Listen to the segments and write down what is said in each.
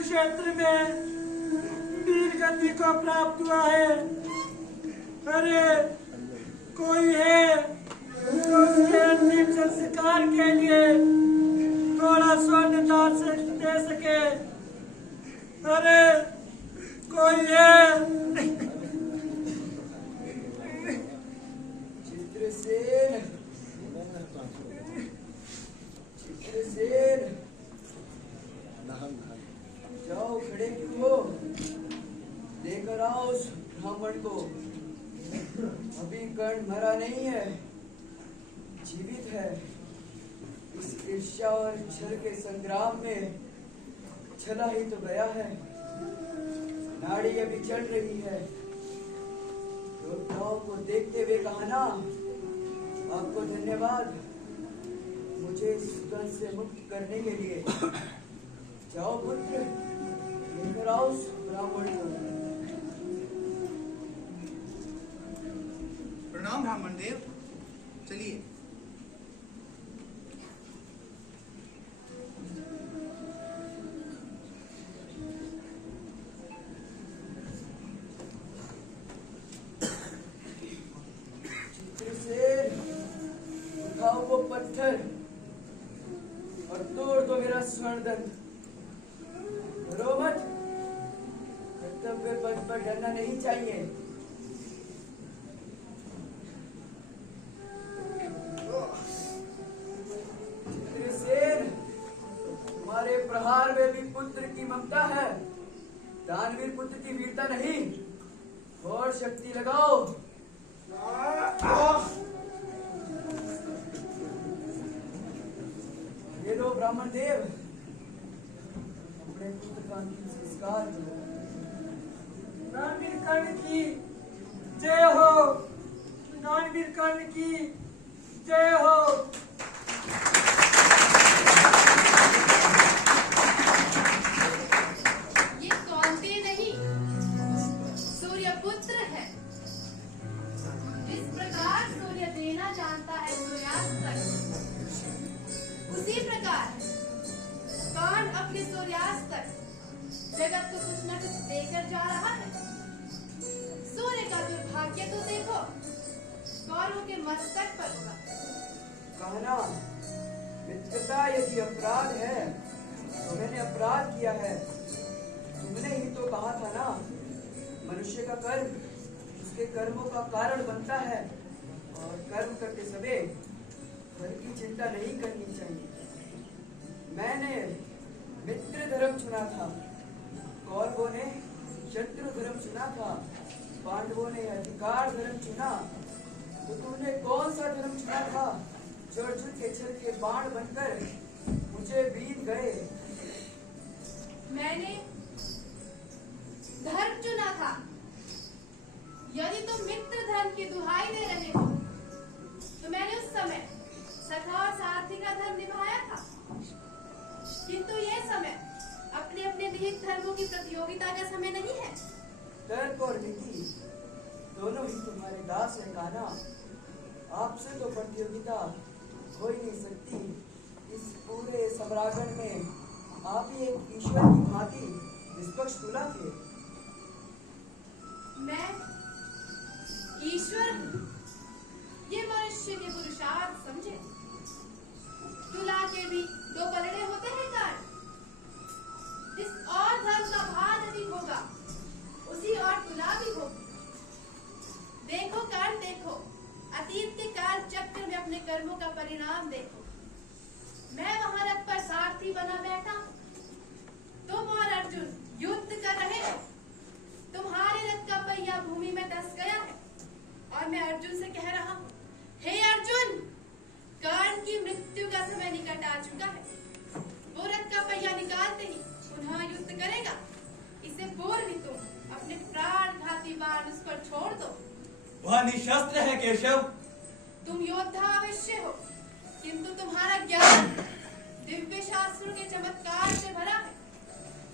कुरुक्षेत्र में वीर गति को प्राप्त हुआ है। अरे कोई है तो उसके अंतिम संस्कार के लिए थोड़ा स्वर्ण दान से दे सके। अरे कोई है? चित्रसेन, चित्रसेन, जाओ, खड़े क्यों हो? लेकर आओ उस ब्राह्मण को। अभी कर्ण मरा नहीं है, जीवित है। इस ईर्ष्या और छल के संग्राम में चला ही तो गया है। नाड़ी अभी चल रही है। योद्धाओं को देखते हुए कहा ना, आपको धन्यवाद मुझे इस गंध से मुक्त करने के लिए। जाओ पुत्र, लेकर आओ उस ब्राह्मण को। प्रणाम ब्राह्मण देव, चलिए। चित्रसेन, उठाओ वो पत्थर और तोड़ दो मेरा स्वर्ण दंत। डरो मत, कर्तव्य पथ पर डरना नहीं चाहिए। चित्रसेन, तुम्हारे प्रहार में भी पुत्र की ममता है, दानवीर पुत्र की वीरता नहीं। और शक्ति लगाओ। ये लो ब्राह्मण देव, अपने पुत्र का अंतिम संस्कार करो। दानवीर कर्ण की जय हो, दानवीर कर्ण की जय हो। ये कौंतेय नहीं, सूर्यपुत्र है। जिस प्रकार सूर्य देना जानता है सूर्यास्त तक, उसी प्रकार कर्ण अपने सूर्यास्त तक जगत को कुछ न कुछ देकर जा रहा है। सूर्य का दुर्भाग्य तो देखो, कौरवों के मस्तक पर हुआ। कहना, मित्रता यदि अपराध है तो मैंने अपराध किया है। तुमने ही तो कहा था ना, मनुष्य का कर्म उसके कर्मों का कारण बनता है और कर्म करते समय फल की चिंता नहीं करनी चाहिए। मैंने मित्र धर्म चुना था, कौरवों ने शत्रु धर्म चुना था, पांडवों ने अधिकार धर्म चुना। तो तुमने कौन सा धर्म चुना था जो अर्जुन के छल के बाण बनकर मुझे बीत गए? मैंने धर्म चुना था। यदि तुम मित्र धर्म की दुहाई दे रहे हो तो मैंने उस समय सखा और सारथी का धर्म निभाया था। किंतु यह समय अपने अपने विहित धर्मों की प्रतियोगिता का समय नहीं है। तर्क और नीति दोनों ही तुम्हारे दास है कान्हा। आपसे तो प्रतियोगिता हो ही नहीं सकती। इस पूरे सम्रागण में आप ही एक ईश्वर की भांति निष्पक्ष तुला थे। मैं ईश्वर हूँ, ये मनुष्य के पुरुषार्थ समझे। तुला के भी दो पलड़े होते हैं कर्ण। जिस और धर्म का भार अधिक होगा, उसी और तुला भी होगी। देखो कर्ण, देखो अतीत के काल चक्र में अपने कर्मों का परिणाम देखो। मैं वहां रथ पर सारथी बना बैठा हूं, तुम और अर्जुन युद्ध कर रहे हो। तुम्हारे रथ का पहिया भूमि में धंस गया है और मैं अर्जुन से कह रहा हूँ, हे अर्जुन, कर्ण की मृत्यु का समय निकट आ चुका है। वो रथ का पहिया निकालते ही पुनः युद्ध करेगा। इससे पूर्व ही तुम अपने प्राण घाती बाण उस पर छोड़ दो। वह निशस्त्र है केशव। तुम योद्धा अवश्य हो, किंतु तुम्हारा ज्ञान दिव्य शास्त्रों के चमत्कार से भरा है।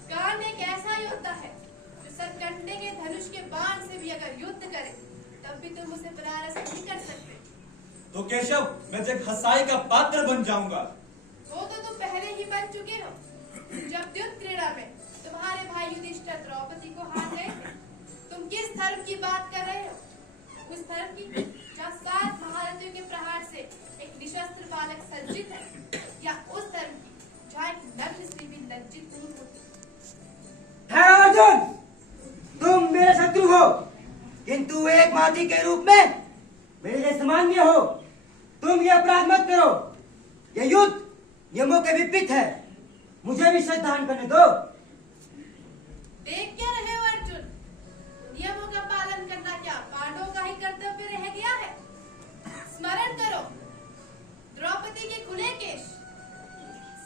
कर्ण एक ऐसा योद्धा है जो सरकंडे के धनुष के बाण से भी अगर युद्ध करे तब भी तुम उसे परास्त नहीं कर सकते। तो केशव, मैं जग हसाई का पात्र बन जाऊंगा। वो तो तुम पहले ही बन चुके हो। जब युद्ध क्रीड़ा में की बात कर रहे हो? उस धर्म की जहाँ 7 महारथियों के प्रहार से एक निशस्त्र बालक सज्जित है, या उस धर्म की जहाँ एक नग्न स्त्री भी लज्जित नहीं होती? है अर्जुन, तुम मेरे शत्रु हो, किंतु एक माती के रूप में मेरे लिए सामान्य हो। तुम ये अपराध मत करो। ये युद्ध नियमों के विपरीत है। मुझे भी श्रद्धान करने दो। देख क्या रहे हो अर्जुन? नियमों का पालन करना क्या पांडवों का ही कर्तव्य रह गया है? स्मरण करो, द्रौपदी के खुले केश,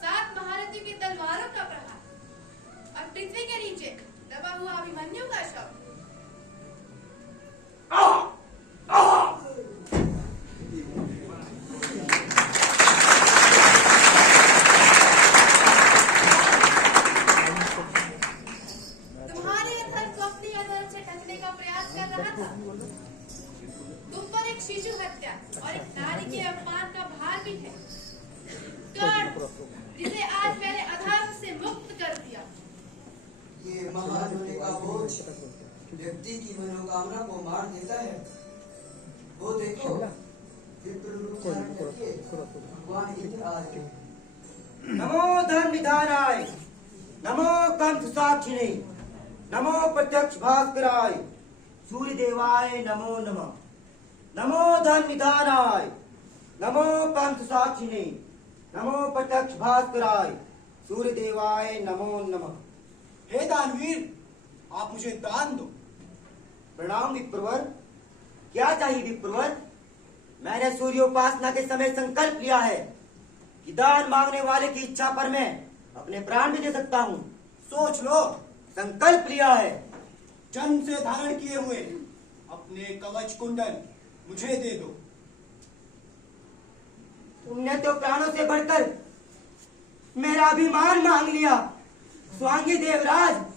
7 महारथियों की तलवारों का प्रहार और पृथ्वी के नीचे दबा हुआ अभिमन्यु का शव। तुम्हारे अधर्म को अपनी अधर्म से ढकने का प्रयास कर रहा था। तुम पर एक शिशु हत्या और एक नारी के अपमान का भार भी है। कर्ण, जिसे आज मैंने अधर्म से मुक्त कर दिया। ये महान होने का बोझ व्यक्ति की मनोकामना को मार देता है। वो देखो, विप्र रूप धारण करके भगवान इंद्र आ रहे हैं। नमो धर्म निधानाय, नमो कंठ साक्षिणे, नमो प्रत्यक्ष भास्कराय, सूर्य देवाय नमो नमः। नमो धर्म निधानाय, नमो कंठ साक्षिणे, नमो प्रत्यक्ष भास्कराय, सूर्य देवाय नमो नमः। हे दानवीर, आप मुझे दान दो। प्रणाम विप्रवर। क्या चाहिए विप्रवर? मैंने सूर्योपासना के समय संकल्प लिया है कि दान मांगने वाले की इच्छा पर मैं अपने प्राण भी दे सकता हूँ। सोच लो। संकल्प लिया है। जन्म से धारण किए हुए अपने कवच कुंडल मुझे दे दो। तुमने तो प्राणों से बढ़कर मेरा अभिमान मांग लिया स्वांगी देवराज।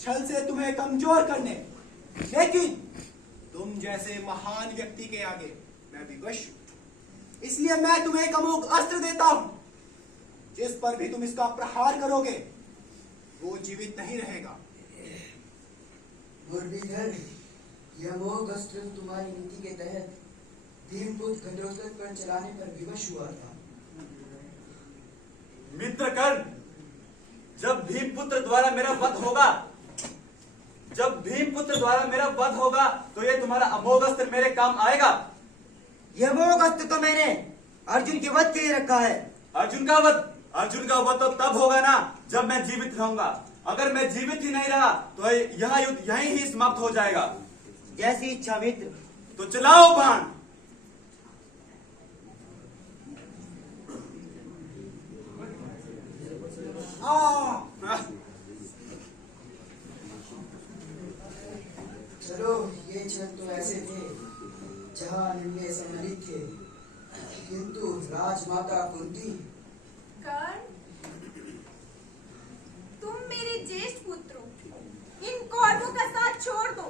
छल से तुम्हें कमजोर करने, लेकिन तुम जैसे महान व्यक्ति के आगे मैं विवश हूं। इसलिए मैं तुम्हें एक अमोघ अस्त्र देता हूं, जिस पर भी तुम इसका प्रहार करोगे वो जीवित नहीं रहेगा। मुरलीधर, यह अमोघ अस्त्र तुम्हारी नीति के तहत भीमपुत्र घटोत्कच पर चलाने पर विवश हुआ था। मित्र कर्ण, जब भीमपुत्र द्वारा मेरा वध होगा, तो ये तुम्हारा अमोघ अस्त्र मेरे काम आएगा। यह अमोघ अस्त्र तो मैंने अर्जुन के वध के लिए रखा है। अर्जुन का वध तो तब होगा ना जब मैं जीवित रहूंगा। अगर मैं जीवित ही नहीं रहा तो यह युद्ध यहीं ही समाप्त हो जाएगा। जैसी इच्छा मित्र। तो चलाओ बाण। चलो, ये क्षण तो ऐसे थे जहाँ निर्णय सम्मिलित थे, किंतु राजमाता कुंती। कर्ण, तुम मेरे ज्येष्ठ पुत्र हो। इन कौरवों का साथ छोड़ दो।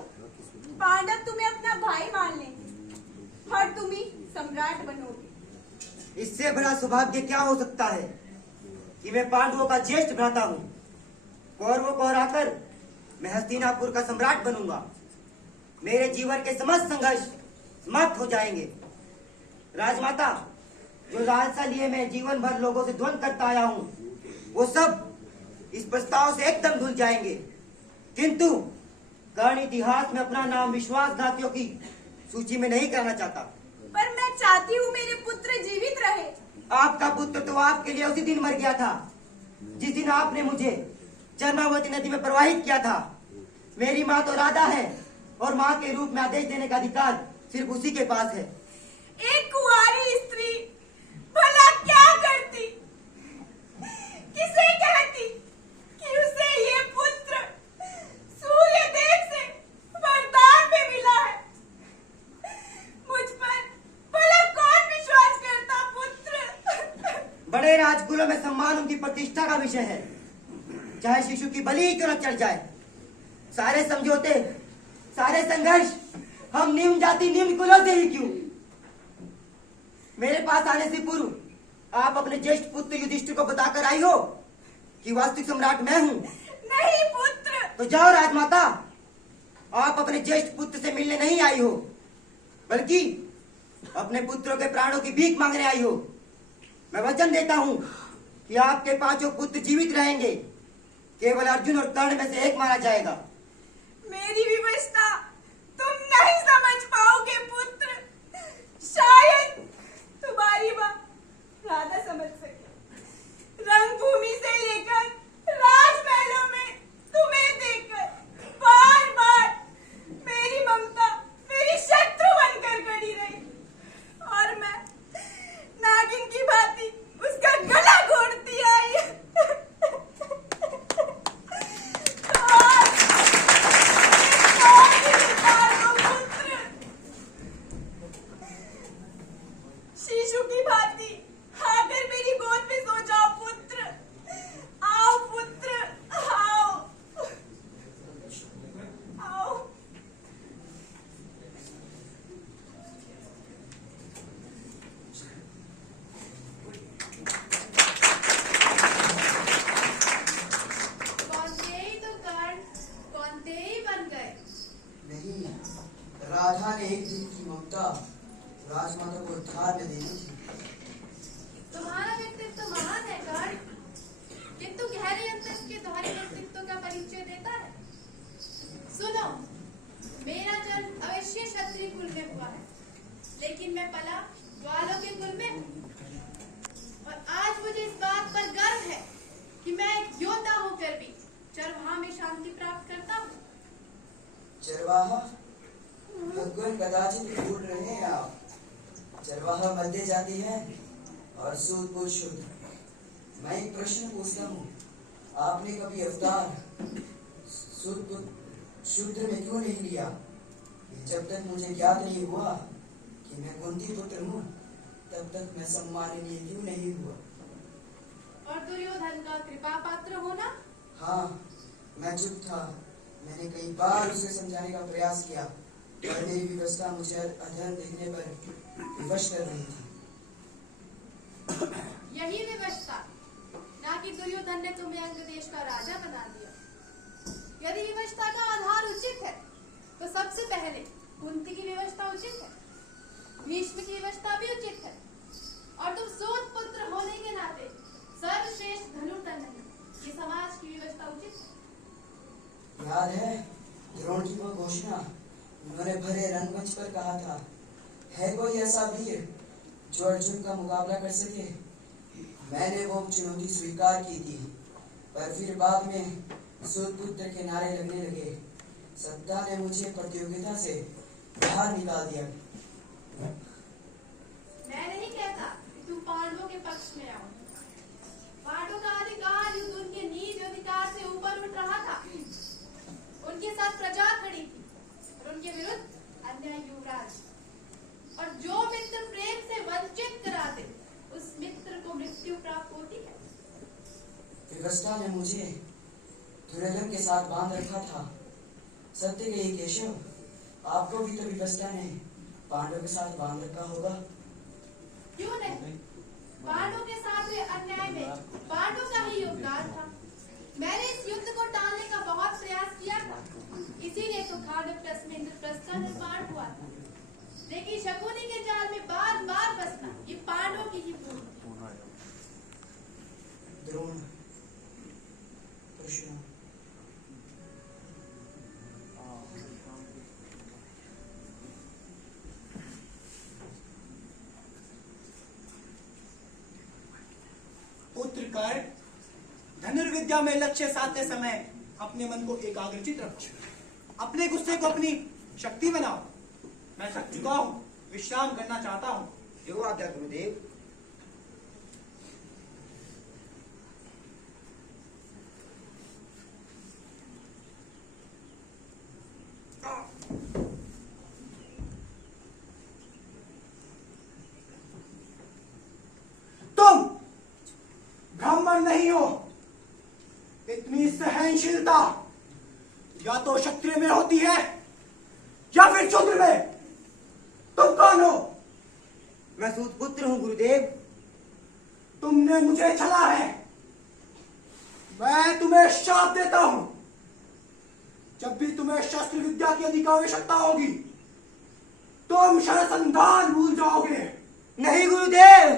पांडव तुम्हें अपना भाई मान लेंगे और तुम ही सम्राट बनोगे। इससे बड़ा सौभाग्य क्या हो सकता है कि मैं पांडवों का ज्येष्ठ भ्राता हूँ। कौरवों को हराकर मैं हस्तिनापुर का सम्राट बनूंगा। मेरे जीवन के समस्त संघर्ष समाप्त हो जाएंगे। राजमाता, जो लालसा लिए मैं जीवन भर लोगों से द्वंद करता आया हूँ, वो सब इस प्रस्ताव से एकदम धुल जाएंगे। किंतु कर्ण इतिहास में अपना नाम विश्वासघातियों की सूची में नहीं करना चाहता। पर मैं चाहती हूँ मेरे पुत्र जीवित रहे। आपका पुत्र तो आपके लिए उसी दिन मर गया था जिस दिन आपने मुझे चर्मावती नदी में प्रवाहित किया था। मेरी माँ तो राधा है और माँ के रूप में आदेश देने का अधिकार सिर्फ उसी के पास है। एक कुंवारी स्त्री भला क्या करती, किसे कहती कि उसे ये पुत्र सूर्य देव से वरदान में मिला है। मुझ पर भला कौन विश्वास करता पुत्र। बड़े राजकुलों में सम्मान उनकी प्रतिष्ठा का विषय है। चाहे शिशु की बलि ही क्यों न चढ़ जाए। सारे समझौते, सारे संघर्ष हम निम्न जाति निम्न कुलों से ही क्यों। मेरे पास आने से पूर्व आप अपने ज्येष्ठ पुत्र युधिष्ठिर को बताकर आई हो कि वास्तविक सम्राट मैं हूँ। नहीं पुत्र। तो जाओ राजमाता, आप अपने ज्येष्ठ पुत्र से मिलने नहीं आई हो, बल्कि अपने पुत्रों के प्राणों की भीख मांगने आई हो। मैं वचन देता हूँ कि आपके 5 पुत्र जीवित रहेंगे, केवल अर्जुन और कर्ण में से एक मारा जाएगा। मेरी विवशता तुम नहीं समझ पाओगे पुत्र। शायद तुम्हारी माँ राधा समझ सके। रंगभूमि से लेकर राजमहलों में तुम्हें देखकर बार बार मेरी ममता मेरी शत्रु बनकर खड़ी रही, और मैं नागिन की भांति उसका गला घोटती आई। शिशु की भांति आकर मेरी गोद में सो जाओ पुत्र। आओ पुत्र, आओ आओ। कौन्तेय तो कर्ण कौन्तेय बन गए। नहीं, राधा ने एक दिन की ममता राजमाता को उद्धार में देनी थी। तुम्हारा व्यक्तित्व महान है कर्ण, किंतु गहरे अंतस के तुम्हारे व्यक्तित्व का परिचय देता है। सुनो, मेरा जन्म अवश्य क्षत्रिय कुल में हुआ है, लेकिन मैं पला ग्वालों के कुल में हूँ। और आज मुझे इस बात पर गर्व है कि मैं एक योद्धा होकर भी चरवाहा में शांति प्राप्त करता हूँ। चरवाहा भगवान कदाचित भूल रहे हैं आप। चरवाहा मध्य जाति है और सूद पुरुष शुद्ध। मैं एक प्रश्न पूछता हूँ, आपने कभी अवतार शुद्ध में क्यों नहीं लिया? जब तक मुझे ज्ञात नहीं हुआ कि मैं कुंती पुत्र हूँ, तब तक मैं सम्माननीय क्यों नहीं हुआ? और दुर्योधन का कृपा पात्र होना? हाँ, मैं चुप था। मैंने कई बार उसे समझाने का प्रयास किया, पर मेरी व्यवस्था मुझे अधर्म देखने पर विवश कर रही थी। यही विवशता, ना कि दुर्योधन ने तुम्हें अंग देश का राजा बना दिया। यदि विवशता का आधार उचित है, तो सबसे पहले कुंती की विवशता उचित है, भीष्म की विवशता भी उचित है, और तुम सूत पुत्र होने के नाते सर्वश्रेष्ठ धनुर्धर नहीं, ये समाज की व्यवस्था उचित है। याद है द्रोण की वो घोषणा? उन्होंने भरे रंगमंच पर कहा था, है कोई ऐसा वीर जो अर्जुन का मुकाबला कर सके? मैंने वो चुनौती स्वीकार की थी, पर फिर बाद में सूत पुत्र के नारे लगने लगे। सत्ता ने मुझे प्रतियोगिता से बाहर निकाल दिया। मैं नहीं कहता कि तुम पांडवों के पक्ष में आओ। पांडवों का अधिकार युद्ध उनके नीच अधिकार से ऊपर उठ रहा था। उनके साथ प्रजा खड़ी थी और उनके विरुद्ध अन्याय युवराज। और जो मित्र प्रेम से वंचित करा दे, उस मित्र को मृत्यु प्राप्त होती है। व्यवस्था ने मुझे दुर्योधन के साथ बांध रखा था। सत्य के केशव, आपको भी तो व्यवस्था ने पांडव के साथ बांध रखा होगा। क्यों नहीं? पांडवों के साथ हुए अन्याय में पांडवों का ही योगदान था। मैंने इस युद्ध को टालने का बहुत प्रयास किया था, इसीलिए तो खांडव में इंद्रप्रस्थ का निर्माण हुआ था। लेकिन शकुनी के जाल में बार बार फंसना ये पांडवों की ही भूल थी। द्रोण, कृष्ण, पुत्र कर्ण, धनुर्विद्या में लक्ष्य साधते समय अपने मन को एकाग्रचित रखो। अपने गुस्से को अपनी शक्ति बनाओ। मैं थक चुका हूँ, विश्राम करना चाहता हूँ। जो आज्ञा गुरुदेव। तुम ब्राह्मण नहीं हो, इतनी सहनशीलता या तो क्षत्रिय में होती है या फिर शूद्र में। तुम कौन हो? मैं सूत पुत्र हूँ गुरुदेव। तुमने मुझे छला है। मैं तुम्हें श्राप देता हूं। जब भी तुम्हें शस्त्र विद्या की अधिक आवश्यकता होगी तुम शरसंधान भूल जाओगे। नहीं गुरुदेव,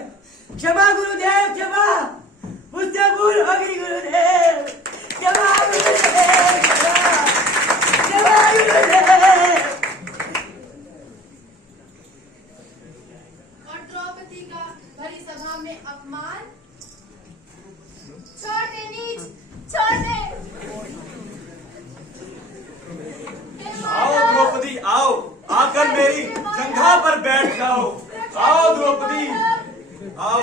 क्षमा गुरुदेव, क्षमा, मुझसे भूल हो गई गुरुदेव, क्षमा गुरुदेव, क्षमा गुरुदेव। और द्रौपदी का भरी सभा में अपमान। छोड़ दे नीच, छोड़ दे। आओ द्रौपदी, आओ, आकर मेरी जंघा पर बैठ जाओ। आओ द्रौपदी, आओ।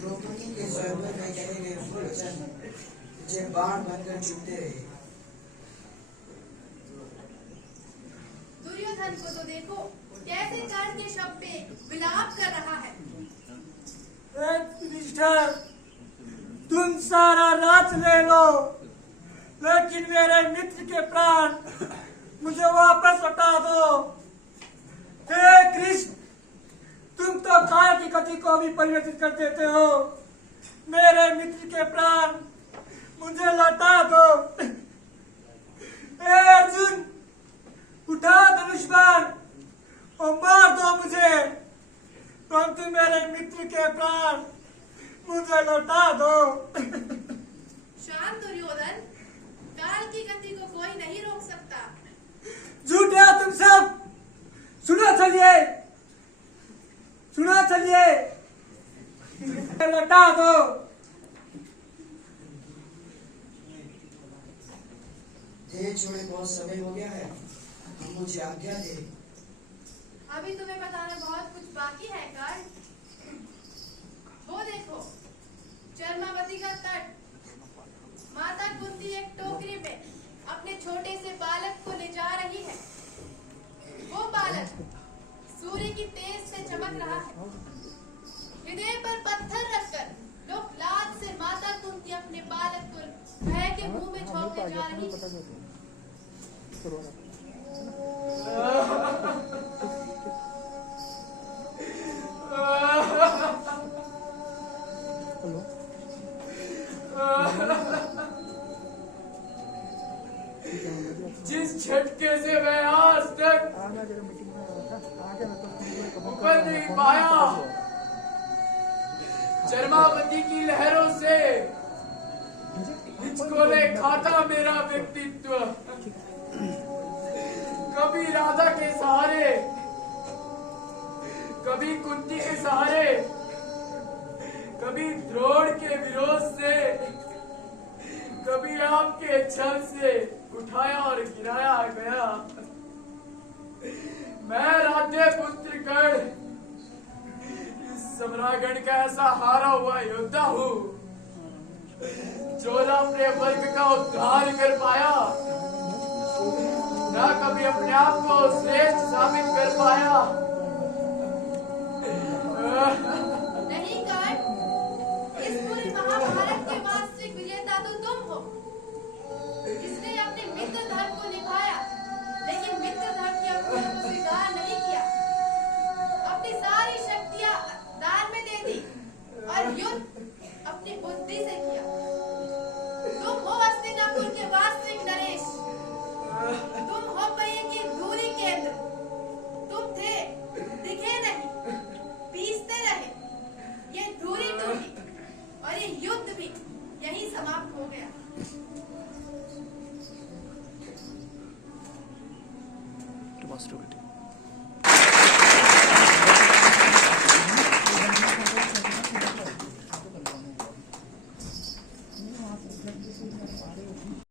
द्रौपदी के स्वयंवर में कहे गए वचन मुझे बाण बनकर चुभते रहे। दुर्योधन को तो देखो कैसे कर्ण के शव पे विलाप कर रहा है। युधिष्ठिर, तुम सारा राज ले लो लेकिन मेरे मित्र के प्राण मुझे वापस लौटा दो। हे कृष्ण, तुम तो काल की गति को भी परिवर्तित कर देते हो। मेरे मित्र के प्राण मुझे लौटा दो। हे अर्जुन, उठा धनुष बाण और मार दो मुझे, परंतु मेरे मित्र के प्राण मुझे लौटा दो। शांत दुर्योधन, काल की गति को कोई नहीं रोक सकता। झूठे हो तुम सब। सुनो चलिए, सुनो चलिए, लौटा दो। देह छोड़े बहुत समय हो गया है, हम मुझे आज्ञा दे। अभी तुम्हें बताना बहुत कुछ बाकी है कर्ण। वो देखो चर्मावती का तट। माता कुंती एक टोकरी में अपने छोटे से बालक को ले जा रही है। वो बालक सूर्य की तेज से चमक रहा है। हृदय पर पत्थर रखकर लोग लाज से माता कुंती अपने बालक को भय के मुंह में झोंकने जा रही है। जिस झटके से मैं आज तक ऊपर नहीं पाया, चर्मावती की लहरों से हिचकोले खाता मेरा व्यक्तित्व। कभी राधा के सहारे, कभी कुंती के सहारे, कभी द्रोण के विरोध से, कभी आपके छल से उठाया और गिराया गया। मैं राधे पुत्र कर्ण इस सम्रागण का ऐसा हारा हुआ योद्धा हूँ जो न अपने वर्ग का उद्धार कर पाया, न कभी अपने आप को श्रेष्ठ साबित कर पाया। नहीं कर्ण, इस पूरे महाभारत के वास्तविक विजेता तो तुम हो, जिसने अपने मित्र धर्म को निभाया लेकिन मित्र धर्म की अवगुणों को स्वीकार नहीं किया। अपनी सारी शक्तियां दान में दे दी और युद्ध अपनी बुद्धि से किया। तुम हो हस्तिनापुर के वास्तविक नरेश। तुम हो पहिए की धूरी केंद्र। तुम थे, दिखे नहीं, पीसते रहे। ये धूरी टूटी और ये युद्ध भी यही समाप्त हो गया। Master